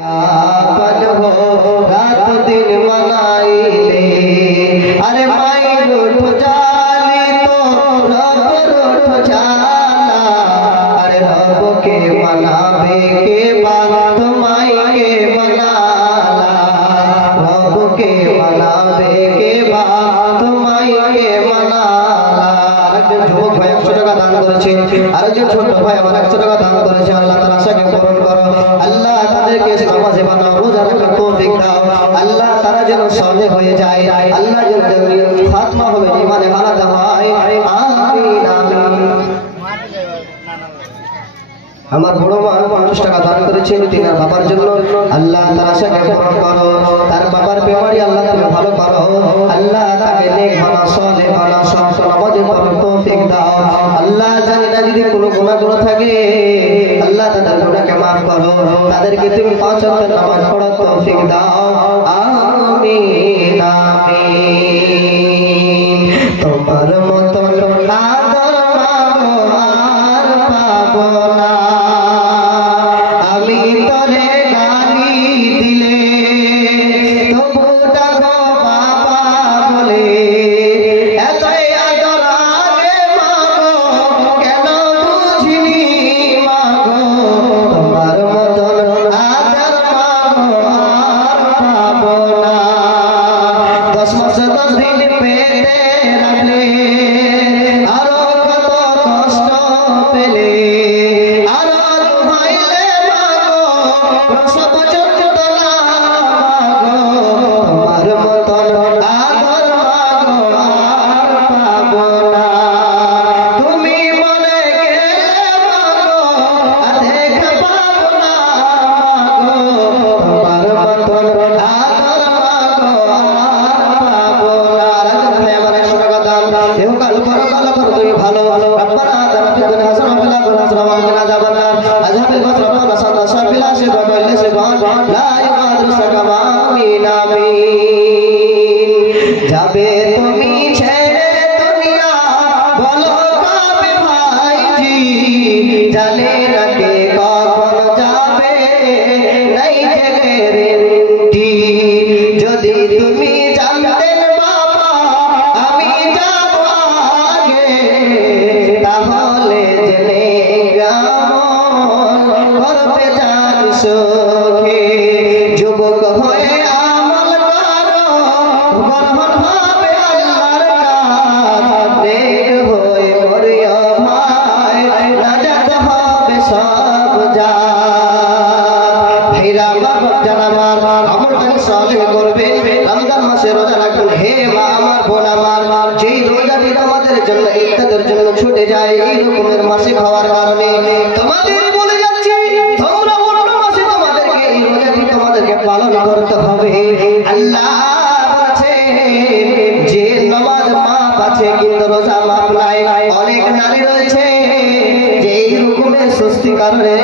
आपन हो रात दिन मनाइले अरे माई रूठ जाली तो रब रूठ जाला अरे रब के मनावे के बाद तो माई के मनाला रब के मनावे के बाद तो माई के मनाला আরেকজন যুবক ভাই 100 টাকা দান করেছে আরেকজন ছোট ভাই আমার 100 টাকা দান করেছে আল্লাহ তার আশাকে পূরণ করো আল্লাহ তাদেরকে নামাজে বানাও রোজা রাখার তৌফিক দাও আল্লাহ তারা যেন সালে হয়ে যায় আল্লাহ যেন খাতমা হবে ঈমানে আলাদা হয় আমিন আমিন আমার বড় মা 50 টাকা দান করেছেন তিনার বাবার জন্য আল্লাহ তার আশাকে পূরণ করো তার বাবার বেমারি আল্লাহ তুমি ভালো করো আল্লাহ তাকে নেক বানাও সালেহ বানাও সব নামাজে পড়ার তৌফিক দাও আল্লাহ জানি না যদি কোনো গুনাহ করে থাকে আল্লাহ তাদের গুনাহকে maaf করো তাদেরকে তুমি 5 ওয়াক্ত নামাজ পড়ার তৌফিক দাও আমিন আমিন তোমার মত আদর পাবো আর পাবো না আমি তোরে গালি দিলে তবু ডাকো বাবা বলে এতই আদর আগে মাগো কেন বুঝিনি মাগো তোমার মতন আদর পাবো আর পাবো না 10 মাস 10 দিন পেটে রাখলে আরো কত কষ্ট পেলে আরো ঘুমাইলে মাগো প্রসব যন্ত্রণা মাগো তোমার মতন আদর মাগো আর পাবো না তুমি মনে গেলে মাগো আর দেখা পাবো না মাগো তোমার মতন আদর মাগো আর পাবো না রাজন ভাই আমার 100 টাকা দান দেও কাল পরকাল পর তুমি ভালো রব্বানা আতিনা ফিদ দুনিয়া হাসানাতাও ওয়া ফিল আখিরাতি হাসানাতাও ওয়া কিনা আযাবান্নার আযহাবিল মাসরাফা সাদা শাফিল আশির ওয়া বাইল সিবান লা ইউগাদিরু সাকামা আমিন আমিন যাবে তুমি ছেড়ে দুনিয়া বলো কবে ভাইজি জানে না কে কখন যাবে নাই যে গ্যারান্টি যদি তুমি জানতেন বাবা আমি যাব আগে তাহলে জেনে কেমন করবে জান সুখে যুবক হয়ে আমল করো গ্রহণ হবে আল্লাহর কাজ নেক হয়ে মরিও ভাই নাজাত হবে সব যা ভাইরা আমার জানামার আমলটাকে সালেহ করবে রমজান মাসে রোজা রাখুন হে মা আমার বোন আমার যেই রোজাটি আমাদের জন্য ইত্যাদের জন্য ছুটে যায় এই রকমের মাসিক হওয়ার কারণে তোমাদের বলে যাচ্ছি তোমরা অন্য মাসে তোমাদেরকে এই রোজাটি তোমাদেরকে পালন করতে হবে আল্লাহ বলেছে যে নামাজ মাপ আছে কিন্তু রোজা মাপ নাই অনেক নারী রয়েছে যে এই রকমের সুস্থি কারণে